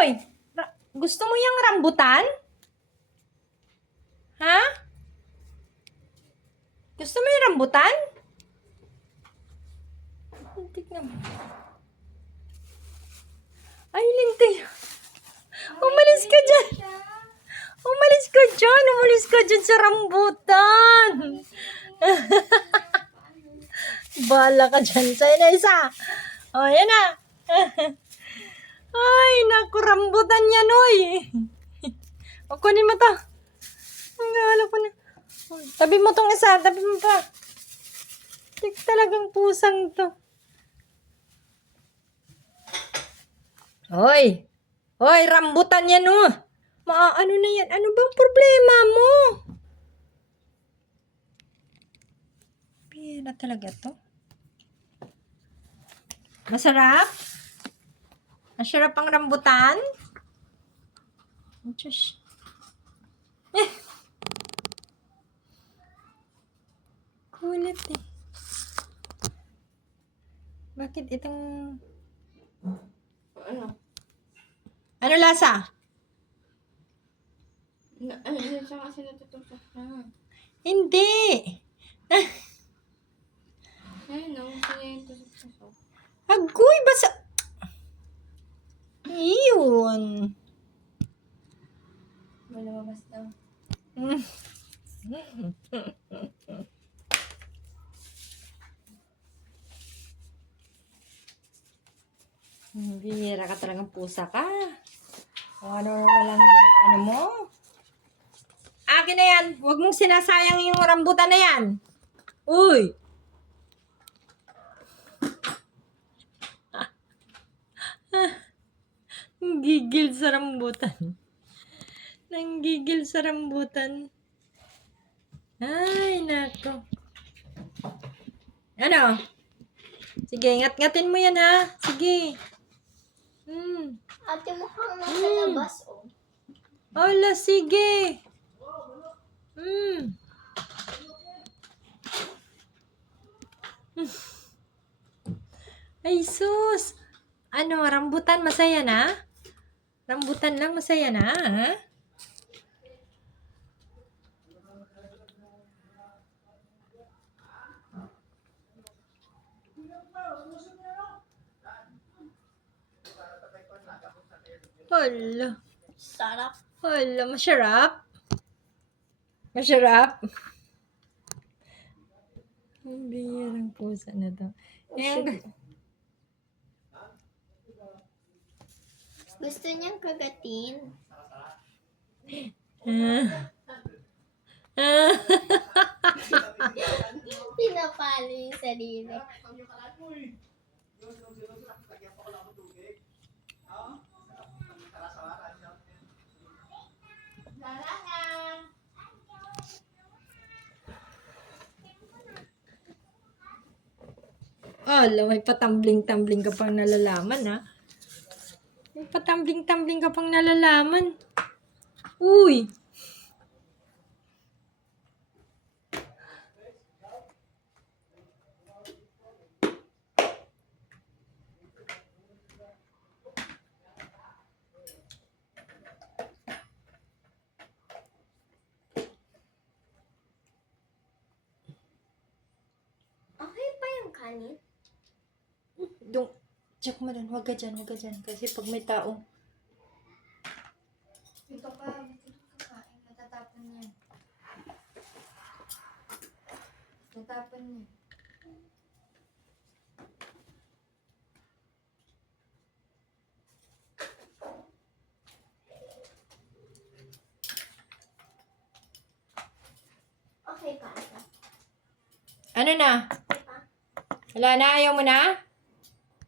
Uy! Gusto mo yung rambutan? Ha? Gusto mo yung rambutan? Tignan mo. Ay, linti. Umalis ka dyan. Umalis ka dyan. Umalis ka dyan sa rambutan. Bala ka dyan. Sa'yo na isa. O, yan na. Ay, naku, rambutan yan, oy. O, kunin mo to. Ang gala ko na. Tabi mo tong isa. Tabi mo pa. Tik talagang pusang to. Hoy! Hoy, rambutan yan, oh. Ano na yan? Ano bang problema mo? Pira talaga to. Masarap? Masarap ang rambutan? Diyos. Kulit eh. Bakit itong... Ano lasa? Ano siya kasi natutusok na. Hindi. Ayun no, kaya yung tusok-tusok. Agoy, basa... Iyon. Malabas daw. Bihira ka talagang pusa ka. O ano, ano mo? Akin na yan. Huwag mong sinasayang yung rambutan na yan. Uy! Gigil sa rambutan. Nanggigil sa rambutan. Ay, nako. Ano? Sige, ngat-ngatin mo yan ha. Sige. Ate mukhang nasa labas oh. Hola, sige. Ay, sus. Ano, rambutan, masaya na? Rambutan lang, masaya na, ha? Hala. Sarap. Hala, masarap. Masarap. Ang bihirang pusa na to. Gusto niyang kagatin. Pinapalo yung sarili. Hala, may patambling-tambling ka pang nalalaman, ha? May patambling-tambling ka pang nalalaman. Uy! Okay pa yung kanin? Check mo dun. Huwag ka dyan, huwag ka dyan. Kasi pag may tao. Dito pa, dito kakain. Natatapon niya. Natapon niya. Okay pa ata. Ano na? Okay pa. Wala na? Ayaw mo na?